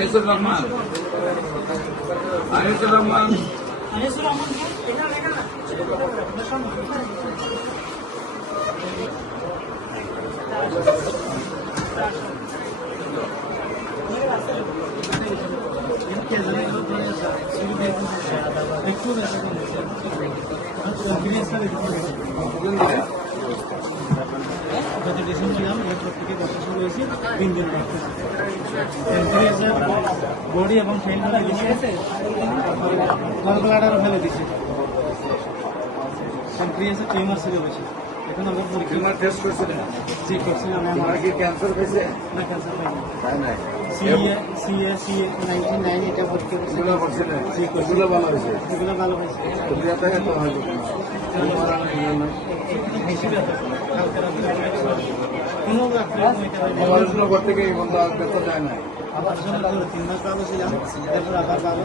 Anisur Rahman Anisur Rahman body এবং গলব্লাডারও ফেলে দিচ্ছে। প্যানক্রিয়াসে টিউমার ছিল বেশি। এখন আমরা টিউমার টেস্ট করছিলেন? জি করছিলাম। আমার কি ক্যান্সার হয়েছে? না, ক্যান্সার পাইনি। তাই নাই? সিএ 99 এটা ভর্তি করছি। এগুলো করছিলেন? জি করছি। এগুলো ভালো হয়েছে? এগুলো ভালো হয়েছে। তো বিয়াতে এত হয়তো কোনো বেশি ব্যথা কোনো পড়াশোনা করতে গিয়ে বন্ধু আর ব্যথা যায় না। আবার 3 মাস ভালো ছিলাম, তারপর আবার ভালো